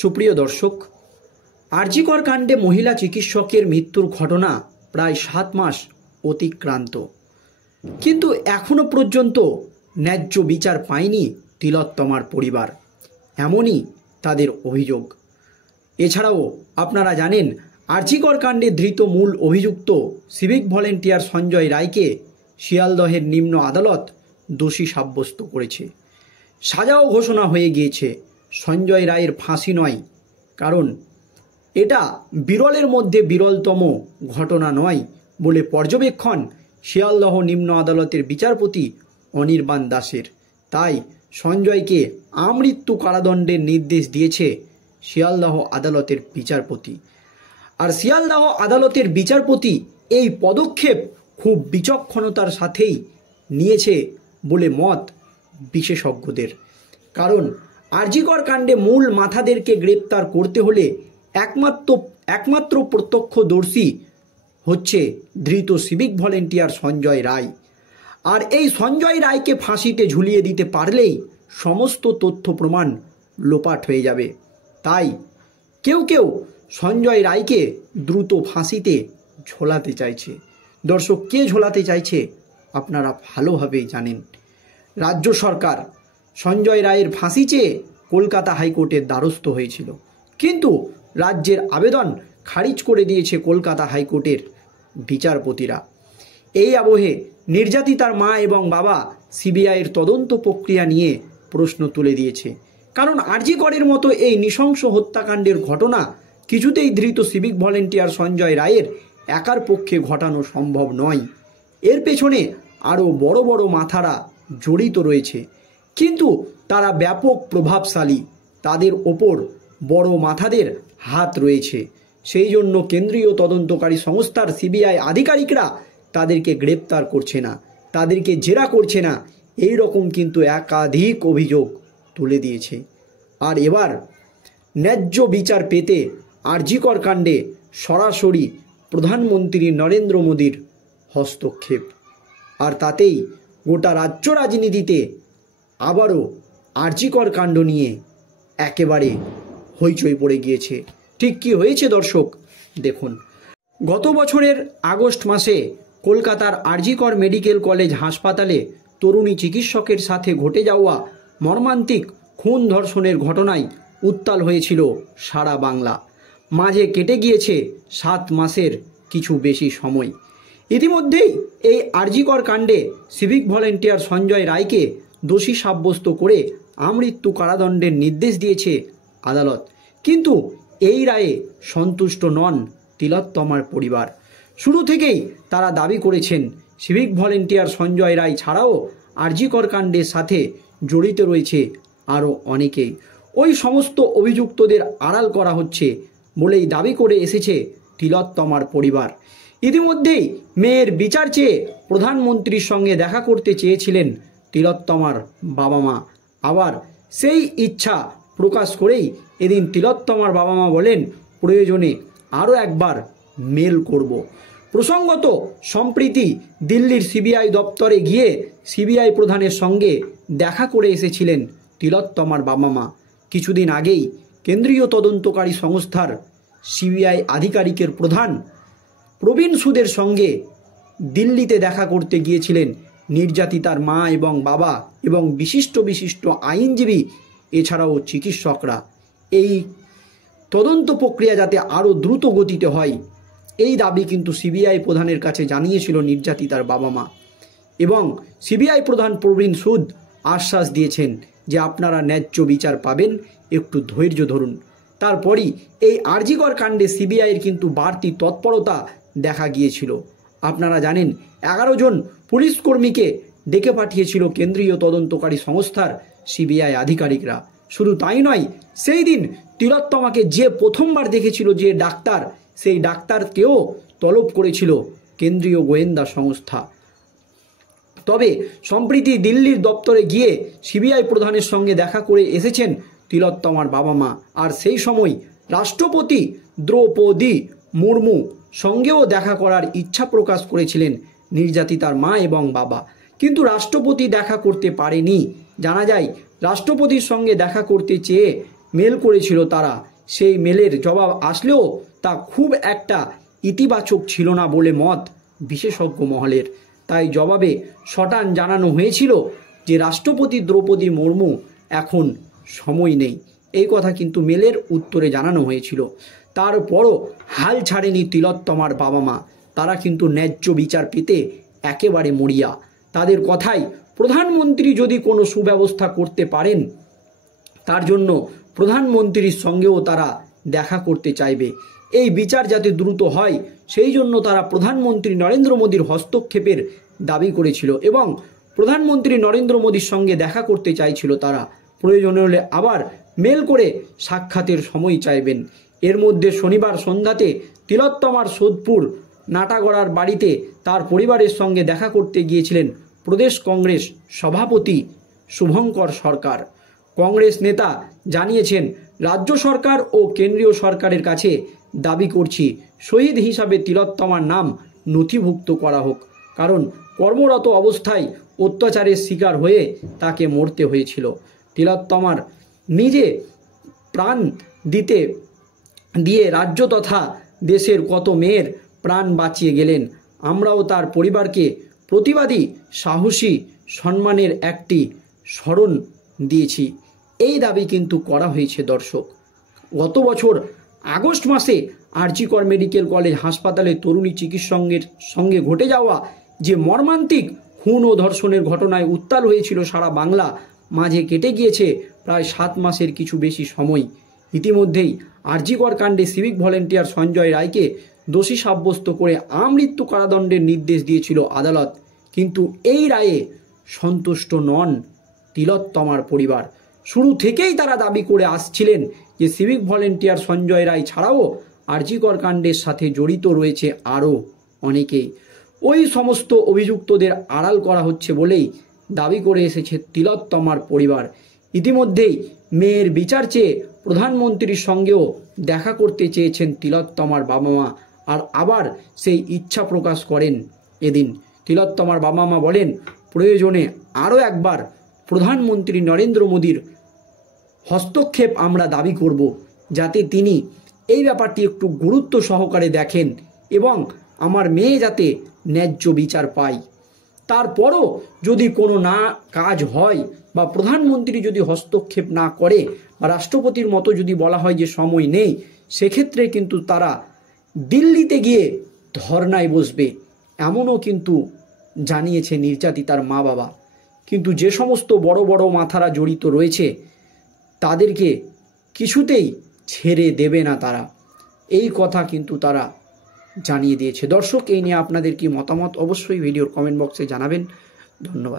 সুপ্রিয় দর্শক, আরজিকর কাণ্ডে মহিলা চিকিৎসকের মৃত্যুর ঘটনা প্রায় 7 মাস অতিক্রান্ত, কিন্তু এখনো পর্যন্ত ন্যায্য বিচার পায়নি তিলোত্তমার পরিবার, এমনই তাদের অভিযোগ। এছাড়াও আপনারা জানেন, আরজিকর কাণ্ডে ধৃত মূল অভিযুক্ত সিভিক ভলেন্টিয়ার সঞ্জয় রায়কে শিয়ালদহের নিম্ন আদালত দোষী সাব্যস্ত করেছে। সাজাও ঘোষণা হয়ে গিয়েছে। সঞ্জয় রায়ের ফাঁসি নয়, কারণ এটা বিরলের মধ্যে বিরলতম ঘটনা নয় বলে পর্যবেক্ষণ শিয়ালদহ নিম্ন আদালতের বিচারপতি অনির্বাণ দাসের। তাই সঞ্জয়কে আমৃত্যু কারাদণ্ডের নির্দেশ দিয়েছে শিয়ালদহ আদালতের বিচারপতি। আর শিয়ালদহ আদালতের বিচারপতি এই পদক্ষেপ খুব বিচক্ষণতার সাথেই নিয়েছে বলে মত বিশেষজ্ঞদের। কারণ আরজিকর কাণ্ডে মূল মাথাদেরকে গ্রেপ্তার করতে হলে একমাত্র প্রত্যক্ষদর্শী হচ্ছে ধৃত সিভিক ভলেন্টিয়ার সঞ্জয় রায়। আর এই সঞ্জয় রায়কে ফাঁসিতে ঝুলিয়ে দিতে পারলেই সমস্ত তথ্য প্রমাণ লোপাট হয়ে যাবে। তাই কেউ সঞ্জয় রায়কে দ্রুত ফাঁসিতে ঝোলাতে চাইছে। দর্শক, কে ঝোলাতে চাইছে আপনারা ভালোভাবেই জানেন। রাজ্য সরকার সঞ্জয় রায়ের ফাঁসি চেয়ে কলকাতা হাইকোর্টের দ্বারস্থ হয়েছিল, কিন্তু রাজ্যের আবেদন খারিজ করে দিয়েছে কলকাতা হাইকোর্টের বিচারপতিরা। এই আবহে নির্যাতিতার মা এবং বাবা সিবিআইয়ের তদন্ত প্রক্রিয়া নিয়ে প্রশ্ন তুলে দিয়েছে। কারণ আরজিকরের মতো এই নৃশংস হত্যাকাণ্ডের ঘটনা কিছুতেই ধৃত সিভিক ভলেন্টিয়ার সঞ্জয় রায়ের একার পক্ষে ঘটানো সম্ভব নয়। এর পেছনে আরও বড় বড় মাথারা জড়িত রয়েছে, কিন্তু তারা ব্যাপক প্রভাবশালী। তাদের ওপর বড় মাথাদের হাত রয়েছে। সেই জন্য কেন্দ্রীয় তদন্তকারী সংস্থার সিবিআই আধিকারিকরা তাদেরকে গ্রেপ্তার করছে না, তাদেরকে জেরা করছে না। এই রকম কিন্তু একাধিক অভিযোগ তুলে দিয়েছে। আর এবার ন্যায্য বিচার পেতে আরজিকর কাণ্ডে সরাসরি প্রধানমন্ত্রী নরেন্দ্র মোদীর হস্তক্ষেপ। আর তাতেই গোটা রাজ্য রাজনীতিতে আবারও আরজিকর কাণ্ড নিয়ে একেবারে হইচই পড়ে গিয়েছে। ঠিক কি হয়েছে দর্শক দেখুন। গত বছরের আগস্ট মাসে কলকাতার আরজিকর মেডিকেল কলেজ হাসপাতালে তরুণী চিকিৎসকের সাথে ঘটে যাওয়া মর্মান্তিক খুন ধর্ষণের ঘটনায় উত্তাল হয়েছিল সারা বাংলা। মাঝে কেটে গিয়েছে 7 মাসের কিছু বেশি সময়। ইতিমধ্যেই এই আরজিকর কাণ্ডে সিভিক ভলেন্টিয়ার সঞ্জয় রায়কে দোষী সাব্যস্ত করে আমৃত্যু কারাদণ্ডের নির্দেশ দিয়েছে আদালত। কিন্তু এই রায়ে সন্তুষ্ট নন তিলোত্তমার পরিবার। শুরু থেকেই তারা দাবি করেছেন সিভিক ভলেন্টিয়ার সঞ্জয় রায় ছাড়াও আরজিকর কাণ্ডের সাথে জড়িত রয়েছে আরও অনেকেই। ওই সমস্ত অভিযুক্তদের আড়াল করা হচ্ছে বলেই দাবি করে এসেছে তিলোত্তমার পরিবার। ইতিমধ্যেই মেয়ের বিচার চেয়ে প্রধানমন্ত্রীর সঙ্গে দেখা করতে চেয়েছিলেন তিলোত্তমার বাবা মা। আবার সেই ইচ্ছা প্রকাশ করেই এদিন তিলোত্তমার বাবা মা বলেন, প্রয়োজনে আরও একবার মেল করব। প্রসঙ্গত, সম্প্রীতি দিল্লির সিবিআই দপ্তরে গিয়ে সিবিআই প্রধানের সঙ্গে দেখা করে এসেছিলেন তিলোত্তমার বাবা মা। কিছুদিন আগেই কেন্দ্রীয় তদন্তকারী সংস্থার সিবিআই আধিকারিকের প্রধান প্রবীণ সুদের সঙ্গে দিল্লিতে দেখা করতে গিয়েছিলেন নির্যাতিতার মা এবং বাবা এবং বিশিষ্ট আইনজীবী এছাড়াও চিকিৎসকরা। এই তদন্ত প্রক্রিয়া যাতে আরও দ্রুত গতিতে হয়, এই দাবি কিন্তু সিবিআই প্রধানের কাছে জানিয়েছিল নির্যাতিতার বাবা মা। এবং সিবিআই প্রধান প্রবীণ সুদ আশ্বাস দিয়েছেন যে আপনারা ন্যায্য বিচার পাবেন, একটু ধৈর্য ধরুন। তারপরই এই আরজিকর কাণ্ডে সিবিআইয়ের কিন্তু বাড়তি তৎপরতা দেখা গিয়েছিল। আপনারা জানেন, 11 জন পুলিশ কর্মীকে ডেকে পাঠিয়েছিল কেন্দ্রীয় তদন্তকারী সংস্থার সিবিআই আধিকারিকরা। শুধু তাই নয়, সেই দিন তিলোত্তমাকে যে প্রথমবার দেখেছিল যে ডাক্তার, সেই ডাক্তারকেও তলব করেছিল কেন্দ্রীয় গোয়েন্দা সংস্থা। তবে সম্প্রতি দিল্লির দপ্তরে গিয়ে সিবিআই প্রধানের সঙ্গে দেখা করে এসেছেন তিলোত্তমার বাবা মা। আর সেই সময় রাষ্ট্রপতি দ্রৌপদী মুর্মু সঙ্গেও দেখা করার ইচ্ছা প্রকাশ করেছিলেন নির্যাতিতার মা এবং বাবা, কিন্তু রাষ্ট্রপতি দেখা করতে পারেনি। জানা যায় রাষ্ট্রপতির সঙ্গে দেখা করতে চেয়ে মেল করেছিল তারা, সেই মেলের জবাব আসলেও তা খুব একটা ইতিবাচক ছিল না বলে মত বিশেষজ্ঞ মহলের। তাই জবাবে শটান জানানো হয়েছিল যে রাষ্ট্রপতি দ্রৌপদী মুর্মু এখন সময় নেই, এই কথা কিন্তু মেলের উত্তরে জানানো হয়েছিল। তারপরও হাল ছাড়েনি তিলোত্তমার বাবা মা, তারা কিন্তু ন্যায্য বিচার পেতে একেবারে মরিয়া। তাদের কথাই প্রধানমন্ত্রী যদি কোনো সুব্যবস্থা করতে পারেন তার জন্য প্রধানমন্ত্রীর সঙ্গেও তারা দেখা করতে চাইবে। এই বিচার যাতে দ্রুত হয় সেই জন্য তারা প্রধানমন্ত্রী নরেন্দ্র মোদীর হস্তক্ষেপের দাবি করেছিল এবং প্রধানমন্ত্রী নরেন্দ্র মোদীর সঙ্গে দেখা করতে চাইছিল তারা। প্রয়োজন হলে আবার মেল করে সাক্ষাতের সময় চাইবেন। এর মধ্যে শনিবার সন্ধ্যাতে তিলোত্তমার সোদপুর নাটাগড়ার বাড়িতে তার পরিবারের সঙ্গে দেখা করতে গিয়েছিলেন প্রদেশ কংগ্রেস সভাপতি শুভঙ্কর সরকার। কংগ্রেস নেতা জানিয়েছেন, রাজ্য সরকার ও কেন্দ্রীয় সরকারের কাছে দাবি করছি শহীদ হিসাবে তিলোত্তমার নাম নথিভুক্ত করা হোক, কারণ কর্মরত অবস্থায় অত্যাচারের শিকার হয়ে তাকে মরতে হয়েছিল। তিলোত্তমার নিজে প্রাণ দিয়ে রাজ্য তথা দেশের কত মেয়ের প্রাণ বাঁচিয়ে গেলেন। আমরাও তার পরিবারকে প্রতিবাদী সাহসী সম্মানের একটি স্মরণ দিয়েছি, এই দাবি কিন্তু করা হয়েছে। দর্শক, গত বছর আগস্ট মাসে আরজি কর মেডিকেল কলেজ হাসপাতালে তরুণী চিকিৎসকের সঙ্গে ঘটে যাওয়া যে মর্মান্তিক খুন ও ধর্ষণের ঘটনায় উত্তাল হয়েছিল সারা বাংলা, মাঝে কেটে গিয়েছে প্রায় 7 মাসের কিছু বেশি সময়। ইতিমধ্যেই আরজি কর কাণ্ডে সিভিক ভলেন্টিয়ার সঞ্জয় রায়কে দোষী সাব্যস্ত করে আমৃত্যু কারাদণ্ডের নির্দেশ দিয়েছিল আদালত। কিন্তু এই রায়ে সন্তুষ্ট নন তিলোত্তমার পরিবার। শুরু থেকেই তারা দাবি করে আসছিলেন যে সিভিক ভলেন্টিয়ার সঞ্জয় রায় ছাড়াও আরজি কর কাণ্ডের সাথে জড়িত রয়েছে আরও অনেকেই। ওই সমস্ত অভিযুক্তদের আড়াল করা হচ্ছে বলেই দাবি করে এসেছে তিলোত্তমার পরিবার। ইতিমধ্যেই মেয়ের বিচার চেয়ে প্রধানমন্ত্রীর সঙ্গেও দেখা করতে চেয়েছেন তিলোত্তমার বাবা মা, আর আবার সেই ইচ্ছা প্রকাশ করেন এদিন। তিলোত্তমার বাবা মা বলেন, প্রয়োজনে আরও একবার প্রধানমন্ত্রী নরেন্দ্র মোদীর হস্তক্ষেপ আমরা দাবি করব, যাতে তিনি এই ব্যাপারটি একটু গুরুত্ব সহকারে দেখেন এবং আমার মেয়ে যাতে ন্যায্য বিচার পায়। তারপরও যদি কোনো না কাজ হয় বা প্রধানমন্ত্রী যদি হস্তক্ষেপ না করে বা রাষ্ট্রপতির মতো যদি বলা হয় যে সময় নেই, সেক্ষেত্রে কিন্তু তারা দিল্লিতে গিয়ে ধর্নায় বসবে, এমনও কিন্তু জানিয়েছে নির্যাতিতার মা বাবা। কিন্তু যে সমস্ত বড় বড় মাথারা জড়িত রয়েছে তাদেরকে কিছুতেই ছেড়ে দেবে না তারা, এই কথা কিন্তু তারা জানিয়ে দিয়েছে। দর্শক, এই নিয়ে আপনাদের কি মতামত অবশ্যই ভিডিওর কমেন্ট বক্সে জানাবেন। ধন্যবাদ।